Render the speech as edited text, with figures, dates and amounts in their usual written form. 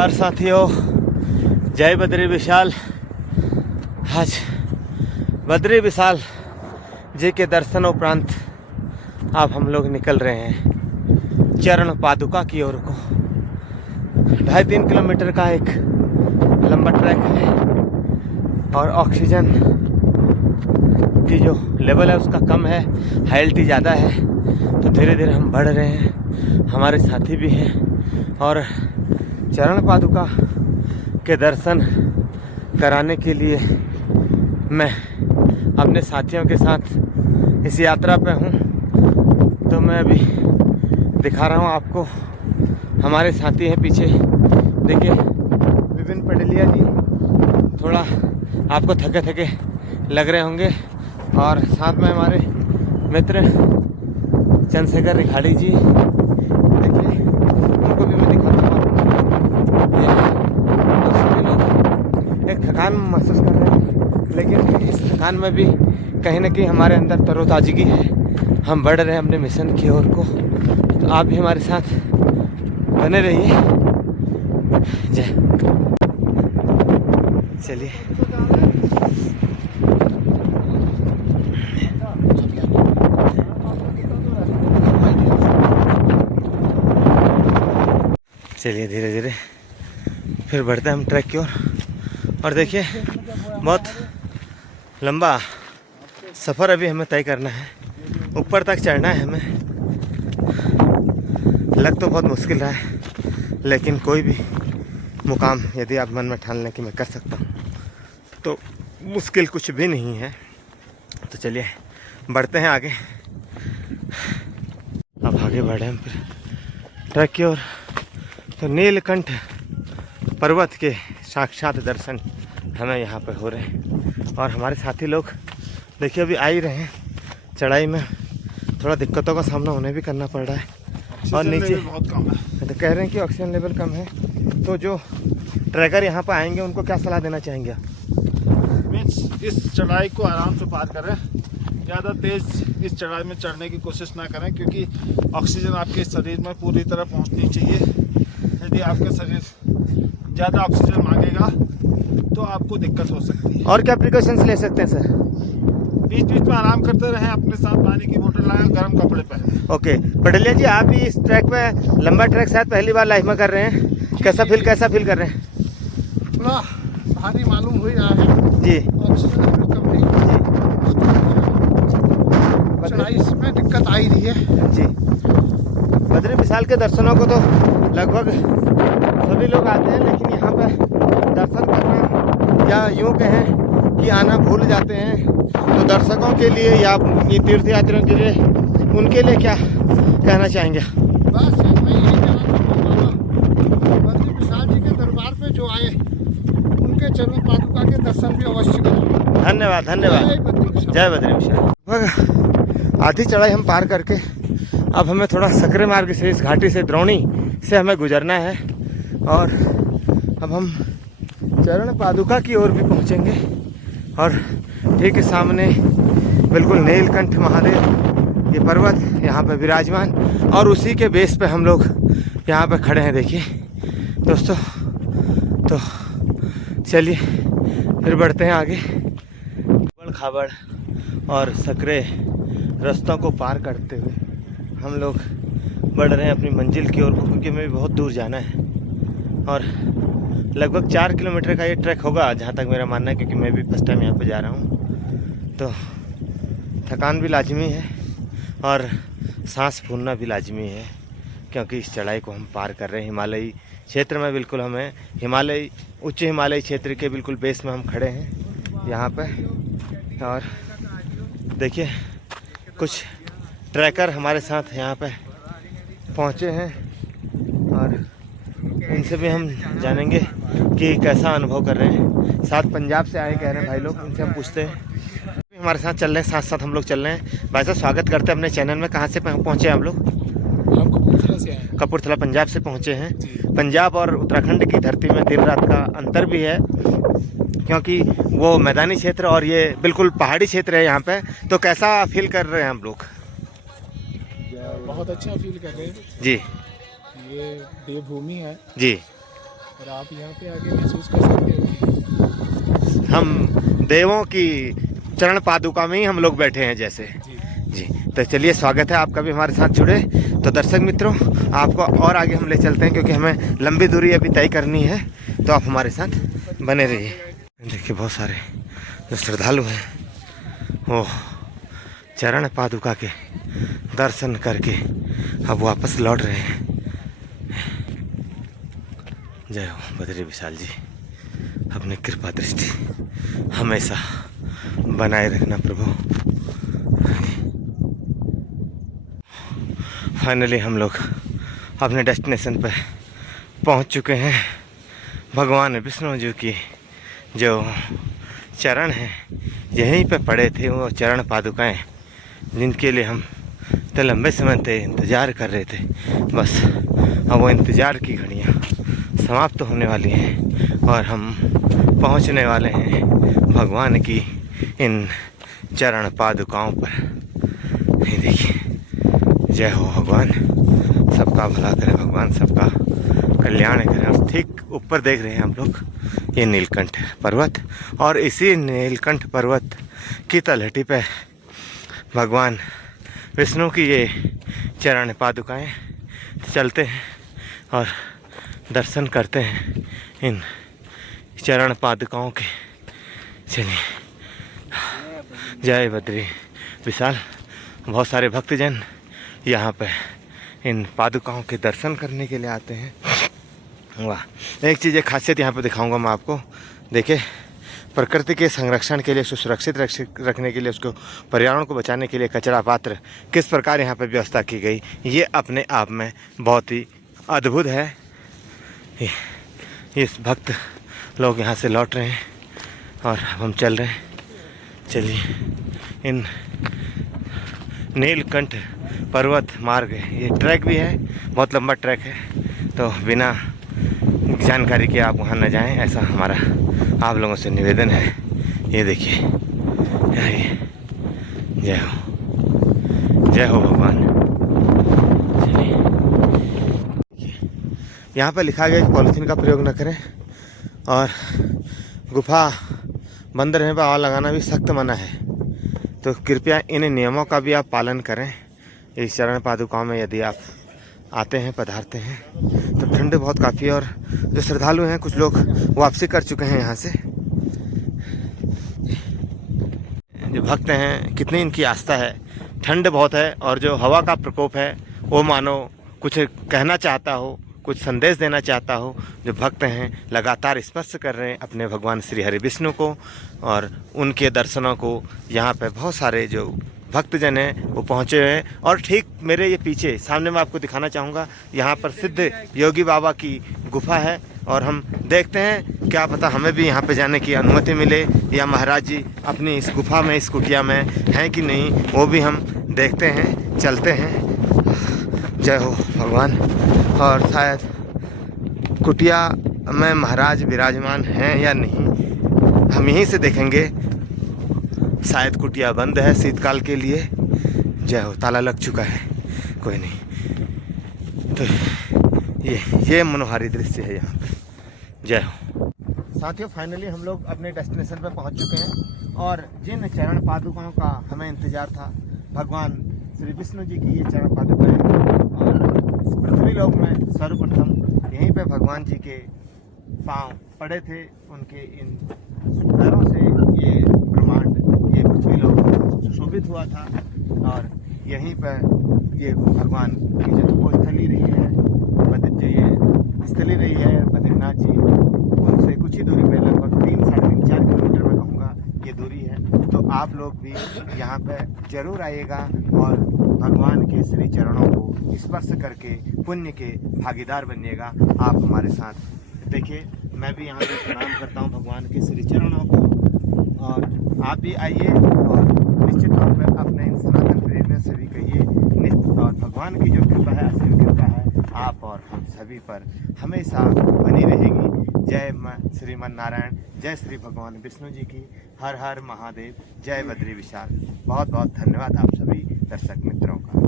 और साथियों, जय बद्री विशाल। आज बद्री विशाल जी के दर्शन उपरांत अब हम लोग निकल रहे हैं चरण पादुका की ओर को। 2.5-3 किलोमीटर का एक लंबा ट्रैक है और ऑक्सीजन की जो लेवल है उसका कम है, हाइल्टी ज़्यादा है, तो धीरे धीरे हम बढ़ रहे हैं। हमारे साथी भी हैं और चरण पादुका के दर्शन कराने के लिए मैं अपने साथियों के साथ इस यात्रा पे हूँ। तो मैं अभी दिखा रहा हूँ आपको, हमारे साथी हैं पीछे, देखिए विपिन पटेलिया जी, थोड़ा आपको थके थके लग रहे होंगे, और साथ में हमारे मित्र चंद्रशेखर रिखाड़ी जी, देखिए उनको भी मैं दिखाता हूँ। तो सभी लोग एक थकान महसूस कर रहे हैं, लेकिन इस थकान में भी कहीं ना कहीं हमारे अंदर तरोताजगी है। हम बढ़ रहे हैं अपने मिशन की ओर को। तो आप भी हमारे साथ बने रहिए। जय। चलिए चलिए धीरे धीरे फिर बढ़ते हैं हम ट्रैक की ओर। और देखिए बहुत लंबा सफ़र अभी हमें तय करना है, ऊपर तक चढ़ना है हमें। लग तो बहुत मुश्किल रहा है, लेकिन कोई भी मुकाम यदि आप मन में ठान लें कि मैं कर सकता हूँ तो मुश्किल कुछ भी नहीं है। तो चलिए बढ़ते हैं आगे। अब आगे बढ़े हम फिर ट्रैक की ओर। तो नीलकंठ पर्वत के साक्षात दर्शन हमें यहाँ पर हो रहे हैं और हमारे साथी लोग देखिए अभी आ ही रहे हैं। चढ़ाई में थोड़ा दिक्कतों का सामना उन्हें भी करना पड़ रहा है और नीचे बहुत कम है। तो कह रहे हैं कि ऑक्सीजन लेवल कम है। तो जो ट्रैकर यहाँ पर आएंगे उनको क्या सलाह देना चाहेंगे? मीन्स इस चढ़ाई को आराम से पार करें, ज़्यादा तेज़ इस चढ़ाई में चढ़ने की कोशिश ना करें, क्योंकि ऑक्सीजन आपके शरीर में पूरी तरह पहुँचनी चाहिए। यदि आपका शरीर ज़्यादा ऑक्सीजन मांगेगा तो आपको दिक्कत हो सकती है। और क्या प्रिकॉशंस ले सकते हैं सर? बीच बीच में आराम करते रहें, अपने साथ पानी की बोतल लाएं, गर्म कपड़े पहनें। ओके पटेलिया जी, आप भी इस ट्रैक में लंबा ट्रैक शायद पहली बार लाइफ में कर रहे हैं, कैसा फील कर रहे हैं? थोड़ा भारी मालूम हो रहा है जी। ऑक्सीजन लेवल कम नहीं, चढ़ाई इसमें दिक्कत आ ही रही है जी। बद्री विशाल के दर्शनों को तो लगभग सभी लोग आते हैं, लेकिन यहाँ पर दर्शन करना या यूँ कहें कि आना भूल जाते हैं। तो दर्शकों के लिए या ये तीर्थ यात्रियों के लिए, उनके लिए क्या कहना चाहेंगे? बस मैं यही कहना चाहूँगा, बद्री विशाल जी के दरबार पे जो आए उनके चरण पादुका के दर्शन भी अवश्य करें। धन्यवाद धन्यवाद। जय बद्री विशाल। आधी चढ़ाई हम पार करके अब हमें थोड़ा सकरे मार्ग से, इस घाटी से, द्रोणी से हमें गुजरना है और अब हम चरण पादुका की ओर भी पहुंचेंगे। और ठीक सामने बिल्कुल नीलकंठ महादेव ये पर्वत यहाँ पर विराजमान, और उसी के बेस पे हम लोग यहाँ पर खड़े हैं। देखिए दोस्तों, तो चलिए फिर बढ़ते हैं आगे। उबड़ खाबड़ और सकरे रास्तों को पार करते हुए हम लोग बढ़ रहे हैं अपनी मंजिल की ओर को, क्योंकि हमें भी बहुत दूर जाना है और लगभग 4 किलोमीटर का ये ट्रैक होगा, जहाँ तक मेरा मानना है, क्योंकि मैं भी फर्स्ट टाइम यहाँ पे जा रहा हूँ। तो थकान भी लाजमी है और सांस फूलना भी लाजमी है, क्योंकि इस चढ़ाई को हम पार कर रहे हैं हिमालयी क्षेत्र में। बिल्कुल हमें हिमालय, उच्च हिमालयी क्षेत्र के बिल्कुल बेस में हम खड़े हैं यहाँ पर। और देखिए कुछ ट्रैकर हमारे साथ यहाँ पे पहुँचे हैं और इनसे भी हम जानेंगे कि कैसा अनुभव कर रहे हैं। साथ पंजाब से आए कह रहे हैं भाई लोग, उनसे हम पूछते हैं। हमारे साथ चल रहे हैं, साथ साथ हम लोग चल रहे हैं। भाई साहब स्वागत करते हैं अपने चैनल में। कहाँ से पहुँचे हम लोग? हम कपूरथला से आए। कपूरथला पंजाब से पहुँचे हैं। पंजाब और उत्तराखंड की धरती में दिन रात का अंतर भी है, क्योंकि वो मैदानी क्षेत्र और ये बिल्कुल पहाड़ी क्षेत्र है यहाँ पे। तो कैसा फील कर रहे हैं हम लोग? बहुत अच्छा फील कर रहे हैं जी। ये देवभूमि है जी। और आप यहाँ पे आके महसूस कर सकते हो कि हम देवों की चरण पादुका में ही हम लोग बैठे हैं जैसे। जी, तो चलिए स्वागत है आपका भी हमारे साथ जुड़े। तो दर्शक मित्रों, आपको और आगे हम ले चलते हैं क्योंकि हमें लंबी दूरी अभी तय करनी है, तो आप हमारे साथ बने रहिए। देखिए बहुत सारे जो श्रद्धालु हैं वो चरण पादुका के दर्शन करके अब वापस लौट रहे हैं। जय हो बद्री विशाल जी, अपनी कृपा दृष्टि हमेशा बनाए रखना प्रभु। फाइनली हम लोग अपने डेस्टिनेशन पर पहुंच चुके हैं। भगवान विष्णु जी की जो चरण हैं यहीं पे पड़े थे, वो चरण पादुकाएं जिनके लिए हम तो लंबे समय से इंतज़ार कर रहे थे। बस अब वो इंतज़ार की घड़ियाँ समाप्त होने वाली हैं और हम पहुंचने वाले हैं भगवान की इन चरण पादुकाओं पर। ये देखिए, जय हो भगवान, सबका भला करे भगवान, सबका कल्याण करें। और ठीक ऊपर देख रहे हैं हम लोग ये नीलकंठ पर्वत, और इसी नीलकंठ पर्वत की तलहटी पे भगवान विष्णु की ये चरण पादुकाएं। चलते हैं और दर्शन करते हैं इन चरण पादुकाओं के। चलिए, जय बद्री विशाल। बहुत सारे भक्तजन यहाँ पे इन पादुकाओं के दर्शन करने के लिए आते हैं। वाह, एक चीज़, एक खासियत यहाँ पे दिखाऊंगा मैं आपको। देखिए, प्रकृति के संरक्षण के लिए, उसको सुरक्षित रखने के लिए, उसको पर्यावरण को बचाने के लिए कचरा पात्र किस प्रकार यहाँ पे व्यवस्था की गई, ये अपने आप में बहुत ही अद्भुत है। इस भक्त लोग यहाँ से लौट रहे हैं और हम चल रहे हैं। चलिए, इन नीलकंठ पर्वत मार्ग है, ये ट्रैक भी है, बहुत लंबा ट्रैक है, तो बिना जानकारी के आप वहाँ न जाएं, ऐसा हमारा आप लोगों से निवेदन है। ये देखिए, जय हो, जय हो भगवान। चलिए, यहाँ पर लिखा गया कि पॉलीथीन का प्रयोग न करें और गुफा बंद रहने पर आग लगाना भी सख्त मना है, तो कृपया इन नियमों का भी आप पालन करें। इस चरण पादुकाओं में यदि आप आते हैं, पधारते हैं, तो ठंड बहुत काफ़ी है और जो श्रद्धालु हैं कुछ लोग वापसी कर चुके हैं यहाँ से। जो भक्त हैं, कितनी इनकी आस्था है। ठंड बहुत है और जो हवा का प्रकोप है वो मानो कुछ कहना चाहता हो, कुछ संदेश देना चाहता हो। जो भक्त हैं लगातार स्पर्श कर रहे हैं अपने भगवान श्री हरि विष्णु को और उनके दर्शनों को। यहाँ पे बहुत सारे जो भक्तजन हैं वो पहुँचे हुए हैं और ठीक मेरे ये पीछे सामने मैं आपको दिखाना चाहूँगा, यहाँ पर सिद्ध योगी बाबा की गुफा है और हम देखते हैं, क्या पता हमें भी यहाँ पे जाने की अनुमति मिले या महाराज जी अपनी इस गुफा में, इस कुटिया में हैं कि नहीं, वो भी हम देखते हैं, चलते हैं। जय हो भगवान। और शायद कुटिया में महाराज विराजमान हैं या नहीं, हम यहीं से देखेंगे। शायद कुटिया बंद है शीतकाल के लिए। जय हो, ताला लग चुका है, कोई नहीं। तो ये मनोहारी दृश्य है यहाँ पे। जय हो साथियों, फाइनली हम लोग अपने डेस्टिनेशन पर पहुँच चुके हैं और जिन चरण पादुकाओं का हमें इंतज़ार था, भगवान श्री विष्णु जी की ये चरण पादुकाएं, और इस पृथ्वी लोक में सर्वप्रथम यहीं पे भगवान जी के पांव पड़े थे। उनके इन पैरों से ये ब्रह्मांड, ये पृथ्वी लोक सुशोभित हुआ था और यहीं पर ये भगवान की जो तपोस्थली रही है, जो ये स्थली रही है बद्रीनाथ जी, उनसे कुछ ही दूरी पे, लगभग 3, साढ़े 3, 4 किलोमीटर में कहूँगा ये दूरी है। तो आप लोग भी यहाँ पे जरूर आइएगा और भगवान के श्री चरणों को स्पर्श करके पुण्य के भागीदार बनिएगा आप हमारे साथ। देखिए, मैं भी यहाँ पे प्रणाम करता हूँ भगवान के श्री चरणों को, और आप भी आइए और निश्चित तौर पर अपने इन सनातन प्रेमियों से भी कहिए। और भगवान की जो कृपा है, असीम कृपा है, आप और हम सभी पर हमेशा बनी रहेगी। जय श्रीमन नारायण, जय श्री भगवान विष्णु जी की। हर हर महादेव, जय बद्री विशाल। बहुत बहुत धन्यवाद आप सभी दर्शक मित्रों का।